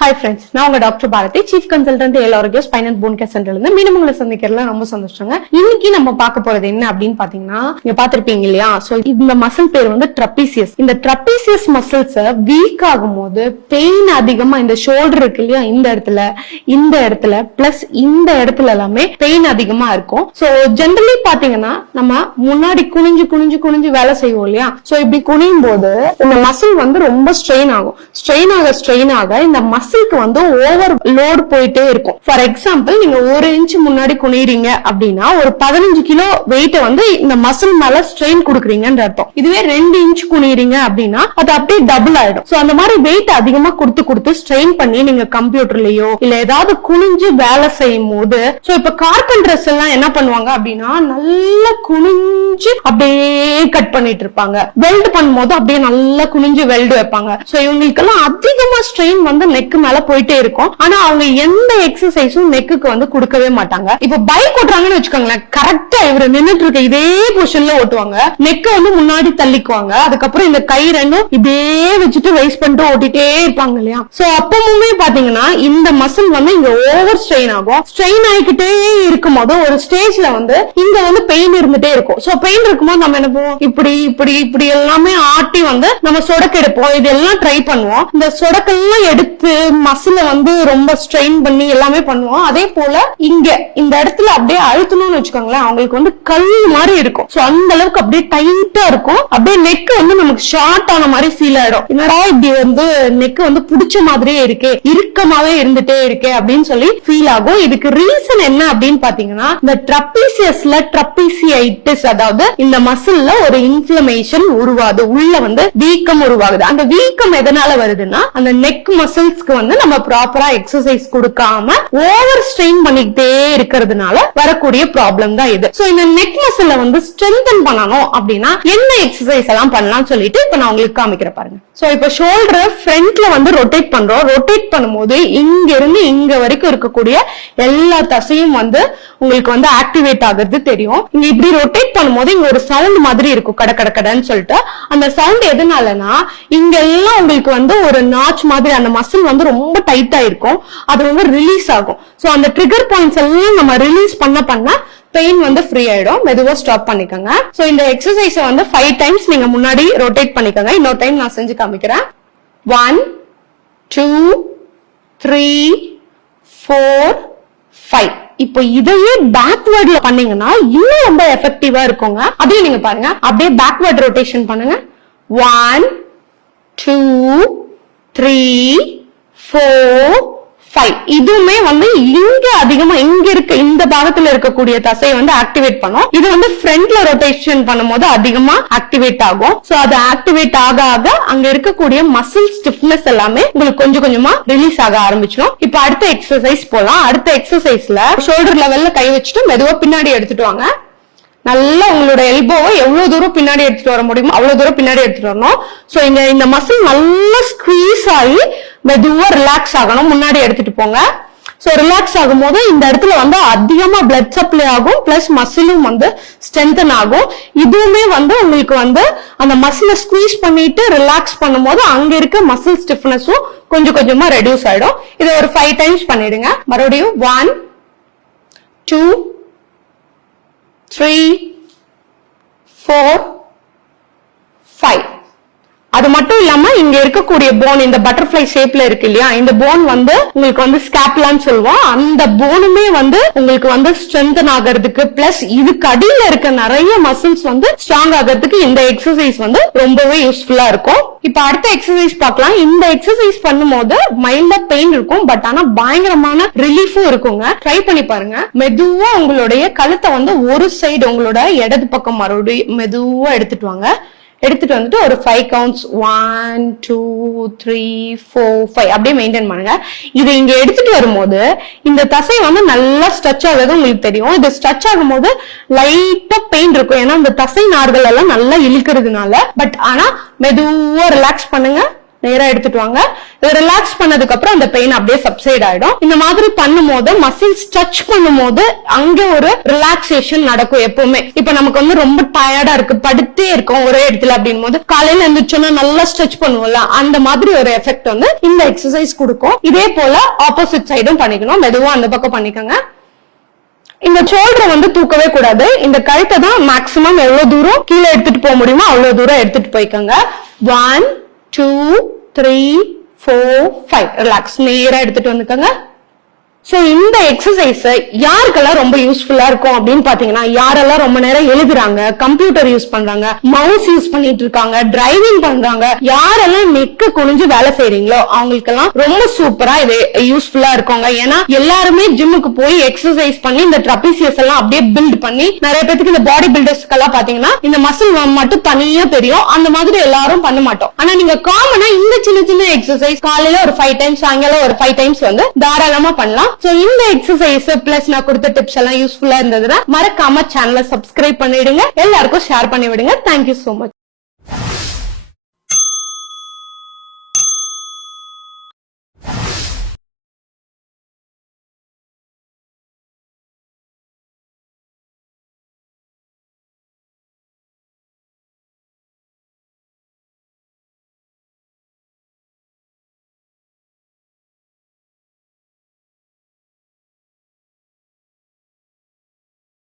Hi friends, நான் உங்க doctor Bharathi, chief consultant Aarogya spine and phone care சென்டர்ல இருந்து மீண்டும் உங்களை சந்திக்கிறதுல ரொம்ப சந்தோஷங்க. இன்னைக்கு நம்ம பார்க்க போறது என்ன அப்படின்னு பாத்தீங்கன்னா, நீங்க பாத்திருப்பீங்க இல்லையா? சோ இந்த மசில் பேர் வந்து ட்ரபீசியஸ். இந்த ட்ரபீசியஸ் மசில்ஸ் வீக் ஆகும் போது பெயின் அதிகமா இந்த ஷோல்டர் இருக்கு இல்லையா, இந்த இடத்துல பிளஸ் இந்த இடத்துல எல்லாமே பெயின் அதிகமா இருக்கும். சோ ஜெனரலி பாத்தீங்கன்னா நம்ம முன்னாடி குனிஞ்சு வேலை செய்வோம் இல்லையா? சோ இப்படி குனியும் போது இந்த மசில் வந்து ரொம்ப ஸ்ட்ரெயின் ஆகும். ஸ்ட்ரெயின் ஆக இந்த மசிலுக்கு வந்து ஓவர் லோட் போயிட்டே இருக்கும். ஃபார் எக்ஸாம்பிள், நீங்க 1 இன்ச் முன்னாடி குனிறீங்க அப்படின்னா ஒரு 15 கிலோ வெயிட் வந்து இந்த மசில் மேல ஸ்ட்ரெயின் கொடுக்குறீங்கன்ற அர்த்தம். இதுவே 2 இன்ச் குனிறீங்க அப்படின்னா அது அப்படியே டபுள் ஆயிடும். சோ அந்த மாதிரி வெயிட் அதிகமா கொடுத்து ஸ்ட்ரெயின் பண்ணி நீங்க கம்ப்யூட்டர்லயோ இல்ல ஏதாவது குனிஞ்சு வேலை செய்யும் போது, சோ இப்ப கார்பெண்டர்ஸ் எல்லாம் என்ன பண்ணுவாங்க அப்படின்னா நல்லா குனிஞ்சு அப்படியே கட் பண்ணிட்டு இருப்பாங்க. வெல்ட் பண்ணும்போது அப்படியே நல்லா குனிஞ்சு வெல்டு வைப்பாங்க. சோ இவங்களுக்கு எல்லாம் அதிகமா ஸ்ட்ரெயின் வந்து நெக் மேல போயிட்டே இருக்கும். ஆனா அவங்க எந்த எக்ஸசைஸும் நெக்குக்கு வந்து கொடுக்கவே மாட்டாங்க. இப்ப பைக் ஓட்டுறாங்கன்னு வச்சுக்கோங்களேன், கரெக்டா இவரு நின்னுட்டு இருக்க இதே பொசிஷன்ல ஓட்டுவாங்க. நெக்க வந்து முன்னாடி தள்ளிக்குவாங்க. அதுக்கப்புறம் இந்த கை ரெண்டும் இப்படியே வச்சுட்டு ரைஸ் பண்ணிட்டு ஓட்டிட்டே இருப்பாங்க இல்லையா? சோ அப்பவுமே பாத்தீங்கன்னா இந்த மசில் வந்து இங்க ஓவர் ஸ்ட்ரெயின் ஆகும். ஸ்ட்ரெயின் ஆகிக்கிட்டே இருக்கும் போது ஒரு ஸ்டேஜ்ல வந்து இங்க வந்து பெயின் இருந்துட்டே இருக்கும். சோ பெயின் இருக்கும்போது நம்ம என்ன பண்ணுவோம், இப்படி எல்லாமே ஆட்டி வந்து நம்ம சொடக்கு எடுப்போம். இதெல்லாம் ட்ரை பண்ணுவோம். இந்த சொடக்கெல்லாம் எடுத்து மசில வந்து ரொம்ப ஸ்ட்ரெயின் பண்ணி எல்லாமே பண்ணுவோம். அதே போல இங்க இந்த இடத்துல அப்படியே அழுத்தணும்னு வச்சுக்கோங்களேன், அவங்களுக்கு வந்து கல் மாதிரி இருக்கும். சோ அந்த அளவுக்கு அப்படியே டைட்டா இருக்கும். அப்படியே நெக் வந்து நமக்கு ஷார்ட் ஆன மாதிரி ஃபீல் ஆயிடும். என்னடா இப்படி வந்து நெக் வந்து புடிச்ச மாதிரியே இருக்கே, இறுக்கமாவே இருந்துட்டே இருக்கே அப்படின்னு சொல்லி ஃபீல் ஆகும். இதுக்கு ரீசன் என்ன அப்படின்னு பாத்தீங்கன்னா, இந்த ட்ரபீசியஸ்ல ட்ரபீசியைட்டிஸ், அதாவது இந்த மசில்ல ஒரு இன்ஃப்ளமேஷன் உருவாகுது, உள்ள வந்து வீக்கம் உருவாகுது. அந்த வீக்கம் எதனால வருதுன்னா, அந்த நெக் மசில்ஸ்க்கு வந்து நம்ம ப்ராப்பரா எக்ஸசைஸ் கொடுக்காம ஓவர் ஸ்ட்ரெயின் பண்ணிக்கிட்டே இருக்கிறதுனால வரக்கூடிய ப்ராப்ளம் தான் இது. சோ இந்த நெக் மசில வந்து ஸ்ட்ரென்தன் பண்ணணும் அப்படின்னா என்ன எக்ஸசைஸ் எல்லாம் பண்ணலாம்னு சொல்லிட்டு இப்ப நான் உங்களுக்கு காமிக்கிறேன் பாருங்க. சோ இப்ப ஷோல்டர் ஃப்ரண்ட்ல வந்து ரொட்டேட் பண்றோம். ரொட்டேட் பண்ணும்போது இங்க இருந்து இங்க வரைக்கும் இருக்கக்கூடிய எல்லா தசையும் வந்து உங்களுக்கு வந்து ஆக்டிவேட் ஆகுறது தெரியும். இங்க இப்படி ரொட்டேட் பண்ணும்போது இங்க ஒரு சவுண்ட் மாதிரி இருக்கும், கடன்னு சொல்லிட்டு. அந்த சவுண்ட் எதனாலனா, இங்க எல்லாம் உங்களுக்கு வந்து ஒரு நாச் மாதிரி அந்த மசில் வந்து ரொம்ப டைட்டா இருக்கும். அது வந்து ரிலீஸ் ஆகும். சோ அந்த ட்ரிகர் பாயிண்ட்ஸ் எல்லாம் நம்ம ரிலீஸ் பண்ண பெயின் வந்து ஃப்ரீ ஆயிடும். மெதுவா ஸ்டாப் பண்ணிக்கோங்க. சோ இந்த எக்ஸசைஸ வந்து 5 டைம்ஸ் நீங்க முன்னாடி ரொட்டேட் பண்ணிக்கோங்க. இன்னொரு டைம் நான் செஞ்சு காமிக்கிறேன். 1 2 3 4 5. இப்போ இதையே பேக்வர்ட்ல பண்ணீங்கன்னா இன்னும் ரொம்ப எஃபெக்டிவா இருக்குங்க. அதையும் நீங்க பாருங்க. அப்படியே பேக்வர்ட் ரொட்டேஷன் பண்ணுங்க. 1 2 3 4 5. இதுவுமே வந்து இங்க அதிகமா இங்க இருக்க இந்த பாகத்துல இருக்கக்கூடிய தசையை வந்து ஆக்டிவேட் பண்ணும். இது வந்து ஃப்ரண்ட்ல ரொட்டேஷன் பண்ணும்போது அதிகமா ஆக்டிவேட் ஆகும். சோ அது ஆக்டிவேட் ஆக அங்க இருக்கக்கூடிய மசில் ஸ்டிஃப்னஸ் எல்லாமே உங்களுக்கு கொஞ்சமா ரிலீஸ் ஆக ஆரம்பிச்சிடும். இப்ப அடுத்த எக்ஸசைஸ் போலாம். அடுத்த எக்ஸசைஸ்ல ஷோல்டர் லெவல்ல கை வச்சுட்டு மெதுவா பின்னாடி எடுத்துட்டு வாங்க. நல்லா உங்களோட எல்போவை எவ்வளவு தூரம் பின்னாடி எடுத்துட்டு வர முடியுமோ அவ்வளவு தூரம் பின்னாடி எடுத்துட்டு வரணும். சோ இந்த மசில் நல்லா ஸ்குவீஸ் ஆகி மெதுவா ரிலாக்ஸ் ஆகணும். முன்னாடி எடுத்துட்டு போங்க. சோ ரிலாக்ஸ் ஆகும் போது இந்த இடத்துல வந்து அதிகமா பிளட் சப்ளை ஆகும், பிளஸ் மசிலும் வந்து ஸ்ட்ரென்தன் ஆகும். இதுவுமே வந்து உங்களுக்கு வந்து அந்த மசிலை ஸ்குவீஸ் பண்ணிட்டு ரிலாக்ஸ் பண்ணும் போது அங்க இருக்க மசில் ஸ்டிஃப்னஸும் கொஞ்சமா ரெடியூஸ் ஆயிடும். இதை ஒரு 5 டைம்ஸ் பண்ணிடுங்க. மறுபடியும் 1 2 3 4 5. அது மட்டும் இல்லாம இங்க இருக்கக்கூடிய போன், இந்த பட்டர்ஃபிளை ஷேப்ல இருக்கு இல்லையா, இந்த போன் வந்து உங்களுக்கு வந்து ஸ்கேப்புலான்னு சொல்லுவோம். அந்த போனுமே வந்து உங்களுக்கு வந்து ஸ்ட்ரென்தன் ஆகிறதுக்கு, பிளஸ் இதுக்கு அடியில இருக்க நிறைய மசில்ஸ் வந்து ஸ்ட்ராங் ஆகிறதுக்கு இந்த எக்ஸசைஸ் வந்து ரொம்பவே யூஸ்ஃபுல்லா இருக்கும். இப்ப அடுத்த எக்ஸசைஸ் பார்க்கலாம். இந்த எக்ஸசைஸ் பண்ணும்போது மைல்டா பெயின் இருக்கும், பட் ஆனா பயங்கரமான ரிலீஃபும் இருக்குங்க. ட்ரை பண்ணி பாருங்க. மெதுவா உங்களுடைய கழுத்தை வந்து ஒரு சைடு, உங்களோட இடது பக்கம் மறுபடியும் மெதுவா எடுத்துட்டு வாங்க. எடுத்துட்டு வந்துட்டு ஒரு 5 கவுண்ட்ஸ் 1 2 3 4 5 அப்படியே மெயின்டைன் பண்ணுங்க. இது இங்க எடுத்துட்டு வரும்போது இந்த தசை வந்து நல்லா ஸ்ட்ரெச் ஆகுது உங்களுக்கு தெரியும். இது ஸ்ட்ரெச் ஆகும் போது லைட்டா பெயின் இருக்கும், ஏன்னா இந்த தசை நார்கள் எல்லாம் நல்லா இழுக்கிறதுனால. பட் ஆனா மெதுவா ரிலாக்ஸ் பண்ணுங்க. நேரா எடுத்துட்டு வாங்க. இதை ரிலாக்ஸ் பண்ணதுக்கு அப்புறம் அந்த பெயின் அப்படியே சப்சைட் ஆயிடும். இந்த மாதிரி பண்ணும்போது மசில் ஸ்ட்ரெச் பண்ணும்போது அங்க ஒரு ரிலாக்ஸேஷன் நடக்கும் எப்பவுமே. இப்ப நமக்கு வந்து ரொம்ப டயர்டா இருக்கு, படுத்தே இருக்கும் ஒரே இடத்துல அப்படின் போது காலையில எழுந்திரிச்சோன்னா நல்லா ஸ்ட்ரெச் பண்ணுவோம்ல, அந்த மாதிரி ஒரு எஃபெக்ட் வந்து இந்த எக்ஸசைஸ் கொடுக்கும். இதே போல ஆப்போசிட் சைடும் பண்ணிக்கணும். மெதுவா அந்த பக்கம் பண்ணிக்கோங்க. இந்த ஷோல்டரை வந்து தூக்கவே கூடாது. இந்த கழுத்தை தான் மேக்சிமம் எவ்வளவு தூரம் கீழே எடுத்துட்டு போக முடியுமோ அவ்வளவு தூரம் எடுத்துட்டு போய்க்கோங்க. 1 2 3 4 5 ரிலாக்ஸ். நேரா எடுத்துட்டு வந்துக்கோங்க. சோ இந்த எக்ஸசைஸ் யாருக்கெல்லாம் ரொம்ப யூஸ்ஃபுல்லா இருக்கும் அப்படின்னு பாத்தீங்கன்னா, யாரெல்லாம் ரொம்ப நேரம் எழுதுறாங்க, கம்ப்யூட்டர் யூஸ் பண்றாங்க, மவுஸ் யூஸ் பண்ணிட்டு இருக்காங்க, டிரைவிங் பண்றாங்க, யாரெல்லாம் நெக்க குனிஞ்சு வேலை செய்றீங்களோ அவங்களுக்கெல்லாம் ரொம்ப சூப்பரா இது யூஸ்ஃபுல்லா இருக்குங்க. ஏன்னா எல்லாருமே ஜிம்முக்கு போய் எக்ஸசைஸ் பண்ணி இந்த ட்ரபீசியஸ் எல்லாம் அப்படியே பில்ட் பண்ணி, நிறைய பேருக்கு இந்த பாடி பில்டர்ஸ்க்கு எல்லாம் பாத்தீங்கன்னா இந்த மசில் மட்டும் தனியா தெரியும், அந்த மாதிரி எல்லாரும் பண்ண மாட்டோம். ஆனா நீங்க காமனா இந்த சின்ன சின்ன எக்ஸசைஸ் காலையில ஒரு 5 டைம்ஸ், சாயங்காலம் ஒரு 5 டைம்ஸ் வந்து தாராளமா பண்ணலாம். சோ இந்த எக்ஸசைஸ் பிளஸ் நான் கொடுத்த டிப்ஸ் எல்லாம் யூஸ்ஃபுல்லா இருந்ததுன்னா மறக்காம சேனலை சப்ஸ்கிரைப் பண்ணிடுங்க, எல்லாருக்கும் ஷேர் பண்ணி விடுங்க. Thank you so much.